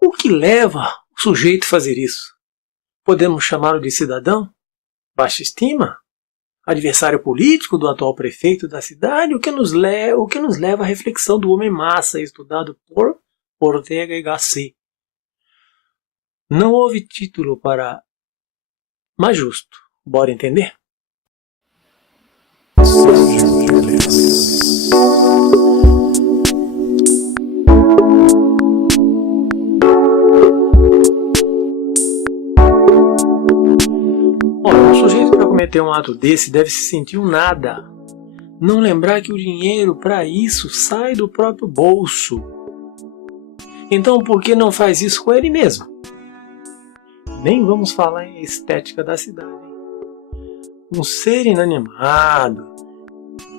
O que leva o sujeito a fazer isso? Podemos chamá-lo de cidadão? Baixa estima? Adversário político do atual prefeito da cidade? O que nos leva à reflexão do homem massa, estudado por Ortega y Gasset. Não houve título para mais justo. Bora entender? Olha, o sujeito para cometer um ato desse deve se sentir um nada. Não lembrar que o dinheiro para isso sai do próprio bolso. Então por que não faz isso com ele mesmo? Nem vamos falar em estética da cidade. Um ser inanimado,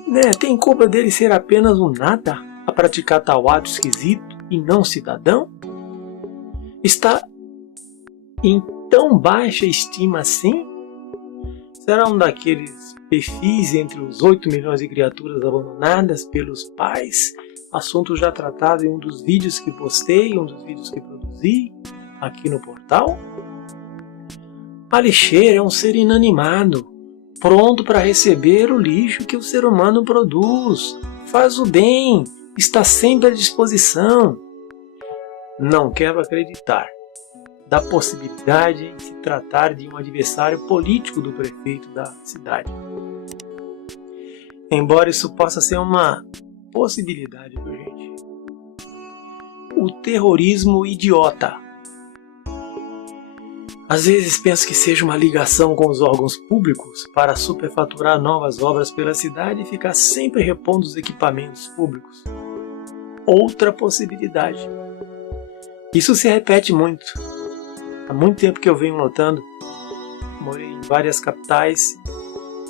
né? Tem culpa dele ser apenas um nada a praticar tal ato esquisito e não cidadão? Está em tão baixa estima assim? Será um daqueles perfis entre os 8 milhões de criaturas abandonadas pelos pais? Assunto já tratado em um dos vídeos que postei, um dos vídeos que produzi aqui no portal? Alexandre é um ser inanimado, pronto para receber o lixo que o ser humano produz. Faz o bem, está sempre à disposição. Não quero acreditar da possibilidade em se tratar de um adversário político do prefeito da cidade. Embora isso possa ser uma possibilidade, viu, gente? O terrorismo idiota. Às vezes penso que seja uma ligação com os órgãos públicos para superfaturar novas obras pela cidade e ficar sempre repondo os equipamentos públicos. Outra possibilidade. Isso se repete muito. Há muito tempo que eu venho notando, morei em várias capitais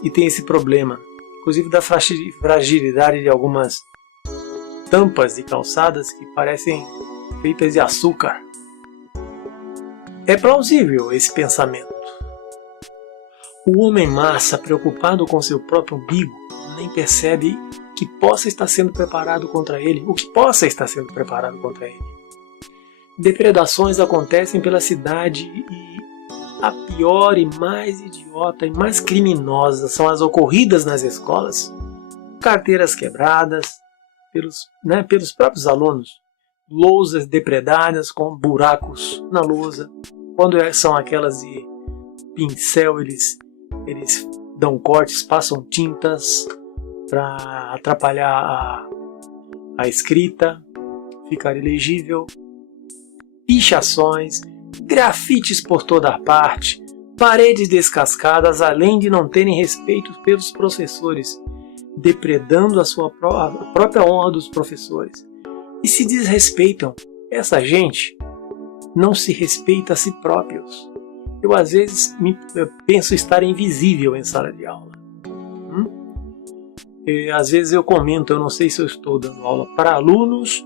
e tem esse problema, inclusive da fragilidade de algumas tampas de calçadas que parecem feitas de açúcar. É plausível esse pensamento. O homem massa, preocupado com seu próprio umbigo, nem percebe que possa estar sendo preparado contra ele, o que possa estar sendo preparado contra ele. Depredações acontecem pela cidade e a pior e mais idiota e mais criminosa são as ocorridas nas escolas. Carteiras quebradas pelos próprios alunos, lousas depredadas com buracos na lousa. Quando são aquelas de pincel, eles dão cortes, passam tintas para atrapalhar a escrita, ficar ilegível. Pichações, grafites por toda parte, paredes descascadas, além de não terem respeito pelos professores, depredando a própria honra dos professores. E se desrespeitam. Essa gente não se respeita a si próprios. Eu às vezes penso estar invisível em sala de aula. Às vezes eu comento, eu não sei se eu estou dando aula para alunos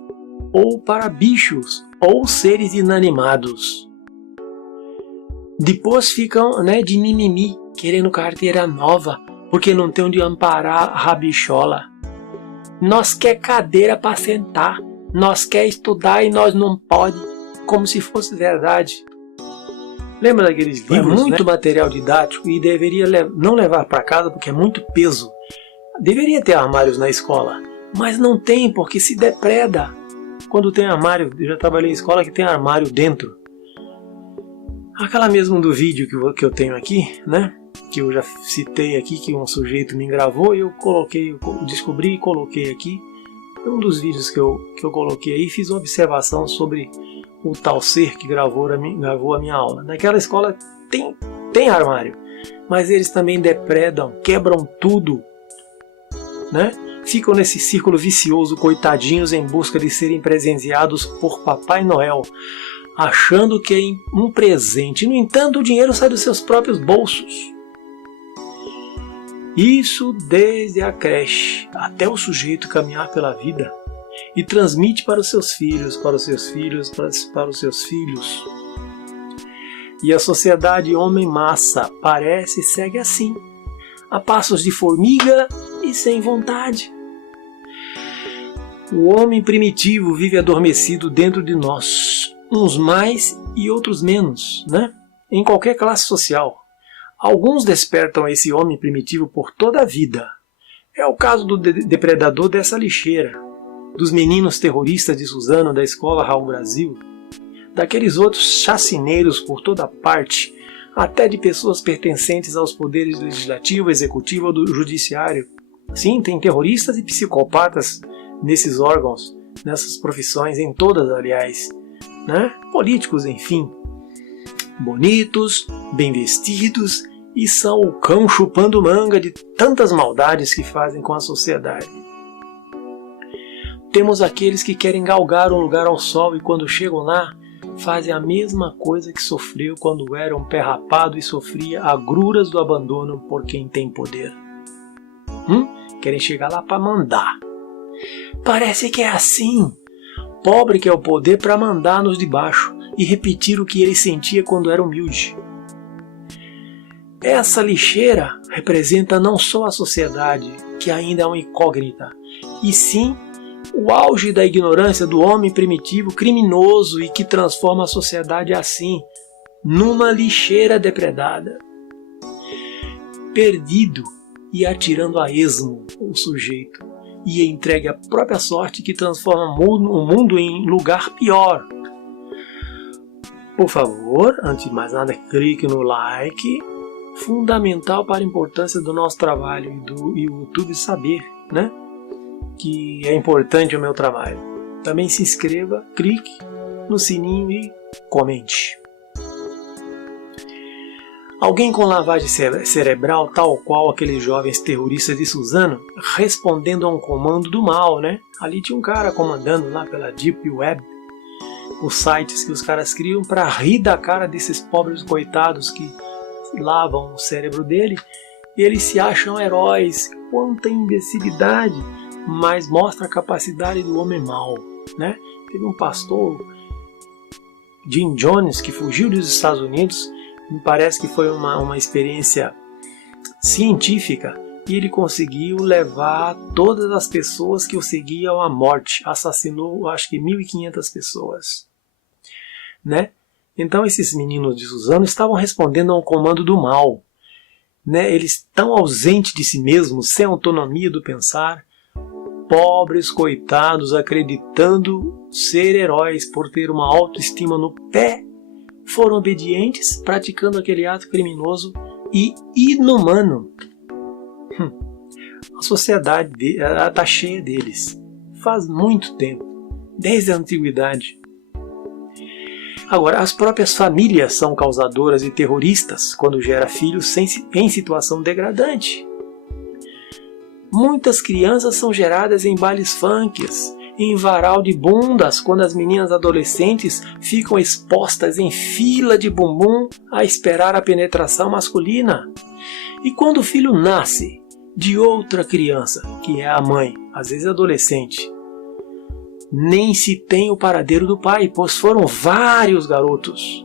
ou para bichos ou seres inanimados. Depois ficam de mimimi, querendo carteira nova, porque não tem onde amparar a rabichola. Nós quer cadeira para sentar, nós quer estudar e nós não pode, como se fosse verdade. Lembra daqueles livros? Muito material didático e deveria não levar para casa porque é muito peso. Deveria ter armários na escola, mas não tem porque se depreda. Quando tem armário, eu já trabalhei em escola que tem armário dentro. Aquela mesmo do vídeo que eu tenho aqui, que eu já citei aqui, que um sujeito me gravou e eu descobri e coloquei aqui. Um dos vídeos que eu coloquei aí, fiz uma observação sobre o tal ser que gravou a minha aula. Naquela escola tem armário, mas eles também depredam, quebram tudo, Ficam nesse círculo vicioso, coitadinhos, em busca de serem presenteados por Papai Noel, achando que é um presente. No entanto, o dinheiro sai dos seus próprios bolsos. Isso desde a creche até o sujeito caminhar pela vida e transmite para os seus filhos, para os seus filhos, para os seus filhos. E a sociedade homem-massa parece e segue assim, a passos de formiga e sem vontade. O homem primitivo vive adormecido dentro de nós, uns mais e outros menos, né? Em qualquer classe social. Alguns despertam esse homem primitivo por toda a vida. É o caso do depredador dessa lixeira, dos meninos terroristas de Suzano da escola Raul Brasil, daqueles outros chacineiros por toda parte, até de pessoas pertencentes aos poderes legislativo, executivo ou do judiciário. Sim, tem terroristas e psicopatas nesses órgãos, nessas profissões, em todas, aliás, né? Políticos, enfim, bonitos, bem vestidos, e são o cão chupando manga de tantas maldades que fazem com a sociedade. Temos aqueles que querem galgar um lugar ao sol e quando chegam lá, fazem a mesma coisa que sofreu quando era um pé rapado e sofria agruras do abandono por quem tem poder. Querem chegar lá para mandar. Parece que é assim. Pobre que é o poder para mandar nos de baixo e repetir o que ele sentia quando era humilde. Essa lixeira representa não só a sociedade, que ainda é uma incógnita, e sim o auge da ignorância do homem primitivo criminoso e que transforma a sociedade assim, numa lixeira depredada. Perdido e atirando a esmo o sujeito, e entregue à própria sorte que transforma o mundo em lugar pior. Por favor, antes de mais nada, clique no like, fundamental para a importância do nosso trabalho e do YouTube saber, né, que é importante o meu trabalho. Também se inscreva, clique no sininho e comente. Alguém com lavagem cerebral, tal qual aqueles jovens terroristas de Suzano, respondendo a um comando do mal, né? Ali tinha um cara comandando lá pela Deep Web, os sites que os caras criam para rir da cara desses pobres coitados que lavam o cérebro dele, e eles se acham heróis. Quanta imbecilidade! Mas mostra a capacidade do homem mau, né? Teve um pastor, Jim Jones, que fugiu dos Estados Unidos. Me parece que foi uma experiência científica e ele conseguiu levar todas as pessoas que o seguiam à morte. Assassinou, acho que 1.500 pessoas, né? Então esses meninos de Suzano estavam respondendo a um comando do mal, né? Eles tão ausentes de si mesmos, sem autonomia do pensar, pobres coitados acreditando ser heróis por ter uma autoestima no pé, foram obedientes, praticando aquele ato criminoso e inumano. A sociedade está cheia deles. Faz muito tempo, desde a antiguidade. Agora, as próprias famílias são causadoras e terroristas quando gera filhos em situação degradante. Muitas crianças são geradas em bailes funks, em varal de bundas, quando as meninas adolescentes ficam expostas em fila de bumbum a esperar a penetração masculina. E quando o filho nasce de outra criança, que é a mãe, às vezes adolescente, nem se tem o paradeiro do pai, pois foram vários garotos,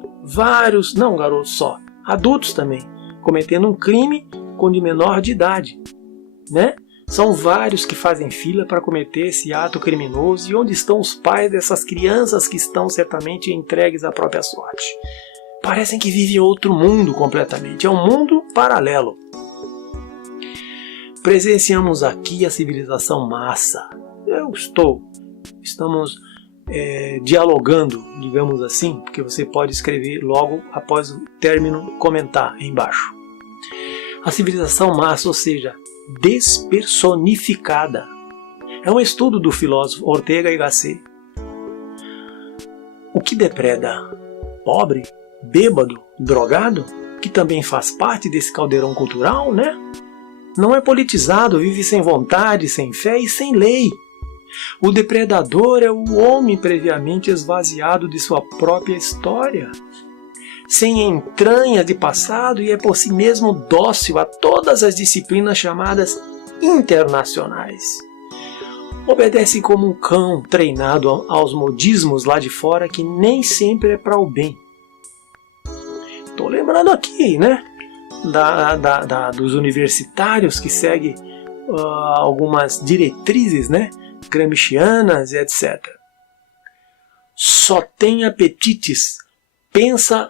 não garotos só, adultos também, cometendo um crime com de menor de idade, né? São vários que fazem fila para cometer esse ato criminoso. E onde estão os pais dessas crianças que estão certamente entregues à própria sorte? Parecem que vivem outro mundo completamente. É um mundo paralelo. Presenciamos aqui a civilização massa. Estamos dialogando, digamos assim, porque você pode escrever logo após o término, comentar aí embaixo. A civilização massa, ou seja, despersonificada. É um estudo do filósofo Ortega y Gasset. O que depreda? Pobre? Bêbado? Drogado? Que também faz parte desse caldeirão cultural, né? Não é politizado, vive sem vontade, sem fé e sem lei. O depredador é o homem previamente esvaziado de sua própria história, sem entranhas de passado, e é por si mesmo dócil a todas as disciplinas chamadas internacionais. Obedece como um cão treinado aos modismos lá de fora, que nem sempre é para o bem. Estou lembrando aqui, né, dos universitários que seguem algumas diretrizes, né, gramscianas e etc. só tem apetites, pensa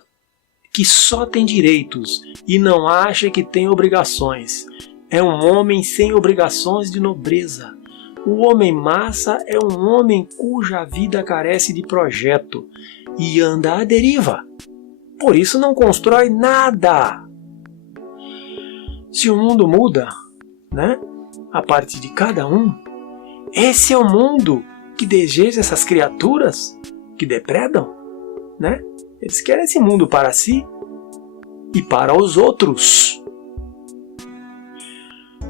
que só tem direitos e não acha que tem obrigações. É um homem sem obrigações de nobreza. O homem massa é um homem cuja vida carece de projeto e anda à deriva. Por isso não constrói nada. Se o mundo muda, né, a partir de cada um, esse é o mundo que deseja essas criaturas que depredam, né? Eles querem esse mundo para si e para os outros.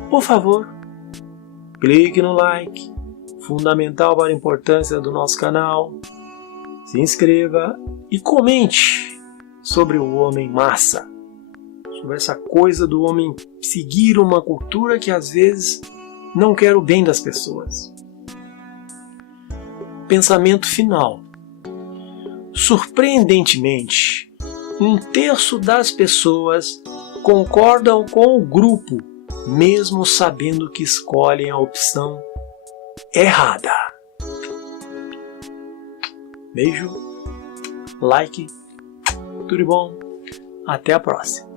Por favor, clique no like, fundamental para a importância do nosso canal. Se inscreva e comente sobre o homem massa, sobre essa coisa do homem seguir uma cultura que às vezes não quer o bem das pessoas. Pensamento final. Surpreendentemente, 1/3 das pessoas concordam com o grupo, mesmo sabendo que escolhem a opção errada. Beijo, like, tudo de bom, até a próxima.